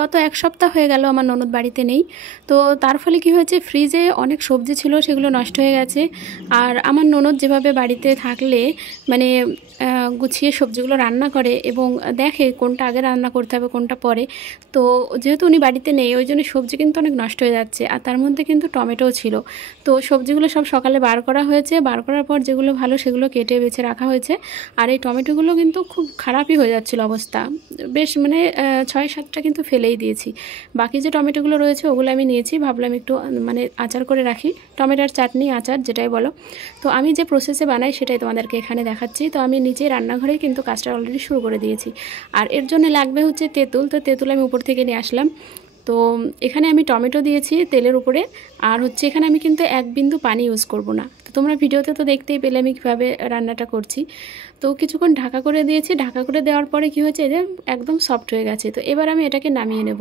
গত এক সপ্তাহ হয়ে গেল আমার ননদ বাড়িতে নেই। তো তার ফলে কি হয়েছে, ফ্রিজে অনেক সবজি ছিল, সেগুলো নষ্ট হয়ে গেছে। আর আমার ননদ যেভাবে বাড়িতে থাকলে মানে গুছিয়ে সবজিগুলো রান্না করে এবং দেখে কোনটা আগে রান্না করতে হবে কোনটা পরে, তো যেহেতু উনি বাড়িতে নেই ওই জন্য সবজি কিন্তু অনেক নষ্ট হয়ে যাচ্ছে। আর তার মধ্যে কিন্তু টমেটোও ছিল। তো সবজিগুলো সব সকালে বার করা হয়েছে, বার করার পর যেগুলো ভালো সেগুলো কেটে বেছে রাখা হয়েছে। আর এই টমেটোগুলো কিন্তু খুব খারাপই হয়ে যাচ্ছিল অবস্থা, বেশ মানে 6-7টা কিন্তু ফেলেই দিয়েছি। বাকি যে টমেটোগুলো রয়েছে ওগুলো আমি নিয়েছি, ভাবলাম একটু মানে আচার করে রাখি, টমেটোর চাটনি আচার যেটাই বলো। তো আমি যে প্রসেসে বানাই সেটাই তোমাদেরকে এখানে দেখাচ্ছি। তো আমি নিজেই রান্নাঘরেই কিন্তু কাজটা অলরেডি শুরু করে দিয়েছি। আর এর জন্য লাগবে হচ্ছে তেঁতুল, তো তেঁতুল আমি উপর থেকে নিয়ে আসলাম। তো এখানে আমি টমেটো দিয়েছি তেলের উপরে, আর হচ্ছে এখানে আমি কিন্তু এক বিন্দু পানি ইউজ করব না। তো তোমরা ভিডিওতে তো দেখতেই পেলে আমি কীভাবে রান্নাটা করছি। তো কিছুক্ষণ ঢাকা করে দিয়েছি, ঢাকা করে দেওয়ার পরে কি হয়েছে যে একদম সফট হয়ে গেছে। তো এবার আমি এটাকে নামিয়ে নেব।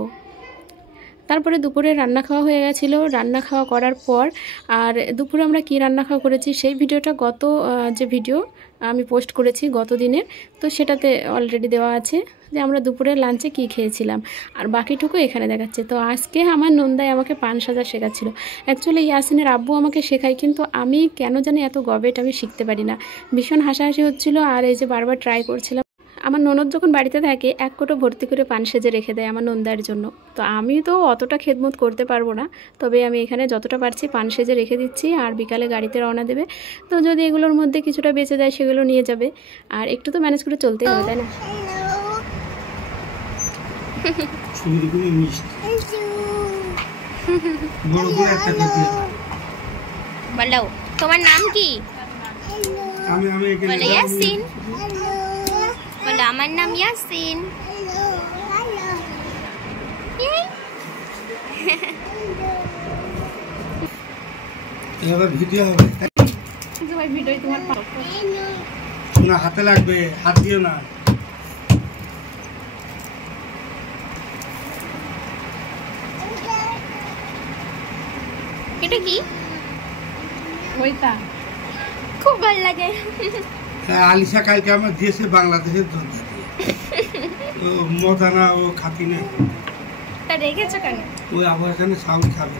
তারপরে দুপুরে রান্না খাওয়া হয়ে গেছিলো। রান্না খাওয়া করার পর আর দুপুরে আমরা কি রান্না খাওয়া করেছি সেই ভিডিওটা গত যে ভিডিও আমি পোস্ট করেছি গত দিনের, তো সেটাতে অলরেডি দেওয়া আছে যে আমরা দুপুরে লাঞ্চে কি খেয়েছিলাম, আর বাকিটুকু এখানে দেখাচ্ছে। তো আজকে আমার নন্দাই আমাকে পান সাজা শেখাচ্ছিল। অ্যাকচুয়ালি ইয়াসিনের আব্বু আমাকে শেখায়, কিন্তু আমি কেন জানি এত গবেট আমি শিখতে পারি না। ভীষণ হাসাহাসি হচ্ছিলো, আর এই যে বারবার ট্রাই করছিলাম। আমার ননদ যখন বাড়িতে থাকে এক কোটো ভর্তি করে পান সেজে রেখে দেয় আমার নন্দার জন্য। তো আমি তো অতটা খেদমত করতে পারবো না, তবে আমি এখানে যতটা পারছি পান সেজে রেখে দিচ্ছি। আর বিকালে গাড়িতে রওনা দেবে, তো যদি এগুলোর মধ্যে কিছুটা বেঁচে যায় সেগুলো নিয়ে যাবে। আর একটু তো ম্যানেজ করে চলতেই হবে, তাই না? বলো তোমার নাম কি? বলো ইয়াসিন। বলো আমার নাম ইয়াসিন। ভিডিও হবে না, হাতে লাগবে, হাত দিও না। এটা কি? ওইটা খুব ভালো লাগে। আলিশা কালকে আমার দিয়েছে বাংলাদেশের দুধ, মজা না, ও খাতি না। তা রেখেছো কেন? ওই আবার এখানে সাউন্ড খাবে।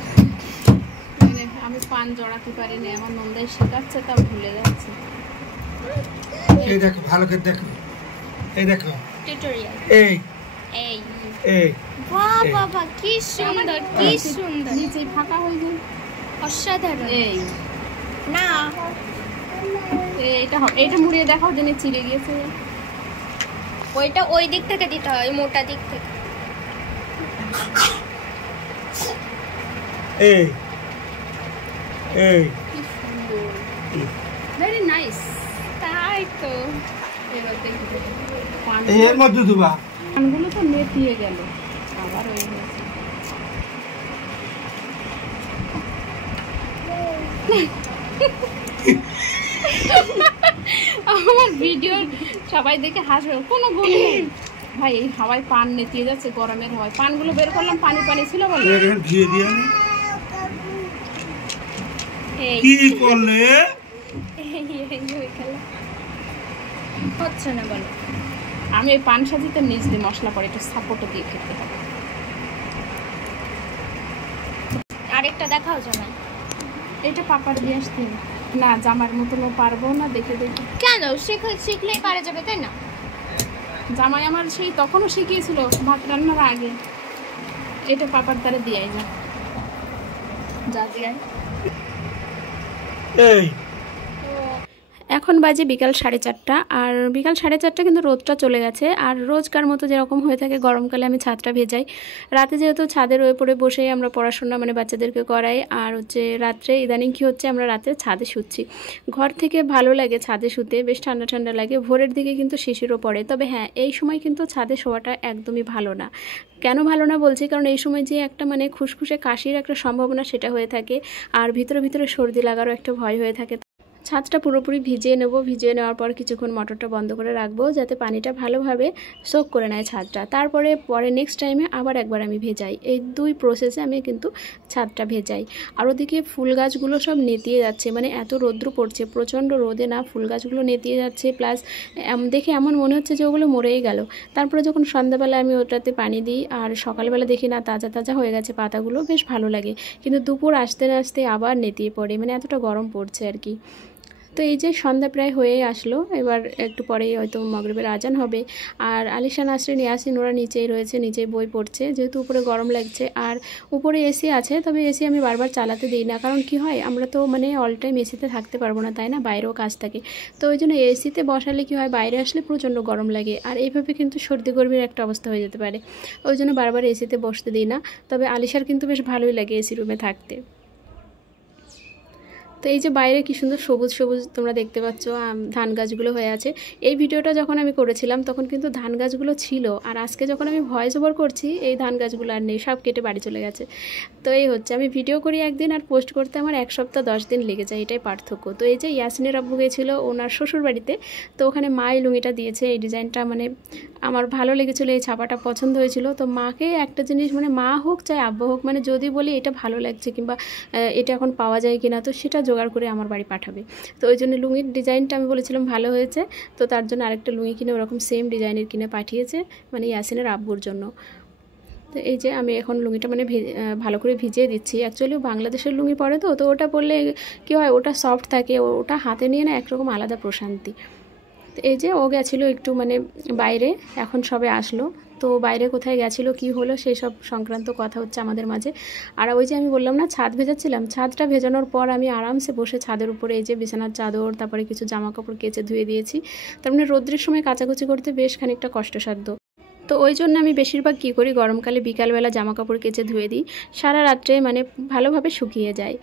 আমি পান জড়াতে পারিনি, আমার নন্দাই শেখাচ্ছে তা ভুলে যাচ্ছে। এই দেখো ভালো করে দেখো, এই দেখো টিউটোরিয়াল। এই এই এই বাহ বাবা কি সুন্দর, কি সুন্দর। নিচে ফাঁকা হয়ে যায়, অসাধারণ। এই না এইটা হবে, এইটা মুড়িয়ে দেখাও জেনে চিড়ে গিয়েছে। ওইটা ওই দিক থেকে দিতে হয়, মোটা দিক থেকে। এই এই কি সুন্দর, ভেরি নাইস। তাই তো এবার দেখতে এর মধ্যে দুবা পানগুলো তো নেতিয়ে গেল, আবার ওই হয়েছে। আমার ভিডিও সবাই দেখে হাসবে, কোনো গুণ নেই ভাই। এই হাওয়ায় পান নেতিয়ে যাচ্ছে, গরমের হাওয়ায় পানগুলো বের করলাম, পানি পানি ছিল বলে। ঘিয়ে দিয়ে কি করলে হচ্ছে না বলো। আমি ওই পান সাজিতে নিচ দিয়ে মশলা পরে একটু সাপোর্টও দিয়ে খেতে হবে। আরেকটা দেখাও জামাই। এটা পাপার দিয়ে আসতে না, জামার মতনও পারবো না, দেখে দেখে। কেন? শিখলেই পারা যাবে, তাই না? জামাই আমার সেই তখনও শিখিয়েছিল ভাত রান্নার আগে। এটা পাপার দ্বারা দিয়ে যা দিয়ে। এই এখন বাজে বিকাল 4:30, আর বিকাল 4:30 কিন্তু রোদটা চলে গেছে। আর রোজকার মতো যেরকম হয়ে থাকে গরমকালে আমি ছাদটা ভেজাই। রাতে যেহেতু ছাদের ওপরে বসেই আমরা পড়াশোনা মানে বাচ্চাদেরকে করাই, আর হচ্ছে রাত্রে ইদানিং কী হচ্ছে আমরা রাতে ছাদে শুচ্ছি। ঘর থেকে ভালো লাগে ছাদে শুতে, বেশ ঠান্ডা ঠান্ডা লাগে। ভোরের দিকে কিন্তু শিশিরও পড়ে, তবে হ্যাঁ এই সময় কিন্তু ছাদে শোয়াটা একদমই ভালো না। কেন ভালো না বলছি, কারণ এই সময় যে একটা মানে খুসখুসে কাশির একটা সম্ভাবনা সেটা হয়ে থাকে, আর ভিতরে ভিতরে সর্দি লাগারও একটা ভয় হয়ে থাকে। ছাদটা পুরোপুরি ভিজিয়ে নেব। ভিজিয়ে নেওয়ার পর কিছুক্ষণ মোটরটা বন্ধ করে রাখবো যাতে পানিটা ভালোভাবে সোক করে নেয় ছাদটা। তারপরে নেক্সট টাইমে আবার একবার আমি ভেজাই। এই দুই প্রসেসে আমি কিন্তু ছাদটা ভেজাই। আর ওদিকে ফুল গাছগুলো সব নেতিয়ে যাচ্ছে, মানে এত রৌদ্র পড়ছে, প্রচণ্ড রোদে না ফুল গাছগুলো নেতিয়ে যাচ্ছে, প্লাস দেখে এমন মনে হচ্ছে যে ওগুলো মরেই গেল। তারপরে যখন সন্ধ্যাবেলা আমি ওটাতে পানি দিই আর সকালবেলা দেখি না তাজা তাজা হয়ে গেছে পাতাগুলো, বেশ ভালো লাগে। কিন্তু দুপুর আসতে না আসতে আবার নেতিয়ে পড়ে, মানে এতটা গরম পড়ছে আর কি। তো এই যে সন্ধ্যা প্রায় হয়েই আসলো, এবার একটু পরেই হয়তো মাগরিবের আজান হবে। আর আলিশান, নাসরিন, ইয়াসিন ওরা নিচেই রয়েছে, নিচেই বই পড়ছে, যেহেতু উপরে গরম লাগছে। আর উপরে এসি আছে, তবে এসি আমি বারবার চালাতে দিই না, কারণ কি হয় আমরা তো মানে অল টাইম এসিতে থাকতে পারবো না, তাই না, বাইরেও কাজ থাকে। তো ওই জন্য এসিতে বসালে কি হয়, বাইরে আসলে প্রচণ্ড গরম লাগে, আর এইভাবে কিন্তু সর্দি গরমির একটা অবস্থা হয়ে যেতে পারে। ওই জন্য বারবার এসিতে বসতে দিই না। তবে আলিশার কিন্তু বেশ ভালোই লাগে এসি রুমে থাকতে। তো এই যে বাইরে কি সুন্দর সবুজ সবুজ তোমরা দেখতে পাচ্ছ, ধান গাছগুলো হয়ে আছে। এই ভিডিওটা যখন আমি করেছিলাম তখন কিন্তু ধান গাছগুলো ছিল, আর আজকে যখন আমি ভয়েস ওভার করছি এই ধান গাছগুলো আর নেই, সব কেটে বাড়ি চলে গেছে। তো এই হচ্ছে, আমি ভিডিও করি একদিন আর পোস্ট করতে আমার 1 সপ্তাহ 10 দিন লেগে যায়, এটাই পার্থক্য। তো এই যে ইয়াসিনের আব্বু গিয়েছিল ওনার শ্বশুর বাড়িতে, তো ওখানে মা এই লুঙ্গিটা দিয়েছে। এই ডিজাইনটা মানে আমার ভালো লেগেছিলো, এই ছাপাটা পছন্দ হয়েছিল। তো মাকে একটা জিনিস, মানে মা হোক চাই আব্বা হোক, মানে যদি বলি এটা ভালো লাগছে কিংবা এটা এখন পাওয়া যায় কিনা, তো সেটা জোগাড় করে আমার বাড়ি পাঠাবে। তো ওই জন্য লুঙ্গির ডিজাইনটা আমি বলেছিলাম ভালো হয়েছে, তো তার জন্য আরেকটা লুঙ্গি কিনে ওরকম সেম ডিজাইনের কিনে পাঠিয়েছে, মানে ইয়াসিনের আব্বুর জন্য। তো এই যে আমি এখন লুঙ্গিটা মানে ভালো করে ভিজিয়ে দিচ্ছি। অ্যাকচুয়ালি বাংলাদেশের লুঙ্গি পরে তো ওটা পরলে কী হয়, ওটা সফট থাকে, ওটা হাতে নিয়ে না একরকম আলাদা প্রশান্তি। তো এই যে ও গেছিলো একটু মানে বাইরে, এখন সবে আসলো। তো বাইরে কোথায় গেছিলো, কি হলো, সেই সব সংক্রান্ত কথা হচ্ছে আমাদের মাঝে। আর ওই যে আমি বললাম না ছাদ ভেজাচ্ছিলাম, ছাদটা ভেজানোর পর আমি আরামসে বসে ছাদের উপরে এই যে বিছানার চাদর, তারপরে কিছু জামা কাপড় কেচে ধুয়ে দিয়েছি। তার মানে রোদ্রের সময় কাচাকুচি করতে বেশ খানিকটা কষ্টসাধ্য। তো ওই জন্য আমি বেশিরভাগ কী করি, গরমকালে বিকালবেলা জামা কাপড় কেচে ধুয়ে দিই, সারা রাত্রে মানে ভালোভাবে শুকিয়ে যায়।